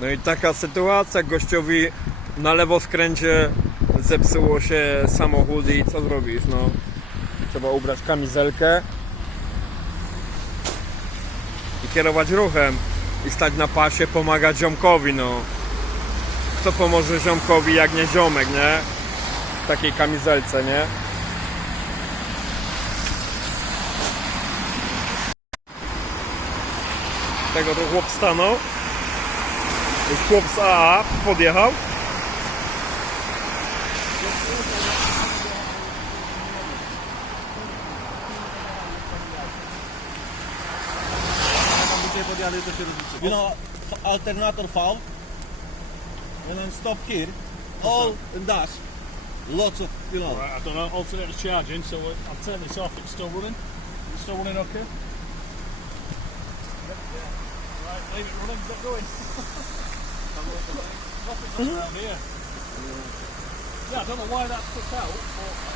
No i taka sytuacja, gościowi na lewo skręcie zepsuło się samochód i co zrobisz, no. Trzeba ubrać kamizelkę i kierować ruchem i stać na pasie, pomagać ziomkowi, no. Kto pomoże ziomkowi jak nie ziomek, nie? W takiej kamizelce, nie? Tego to chłop stanął. Już chłop z AA podjechał. You know, alternator valve. And then stop here. All in dash. Lots of, you know. Right, I don't know, alternator's charging, so I'll turn this off. It's still running. It's still running okay? Right, leave it running, get going. Around here. Yeah, I don't know why that's put out, but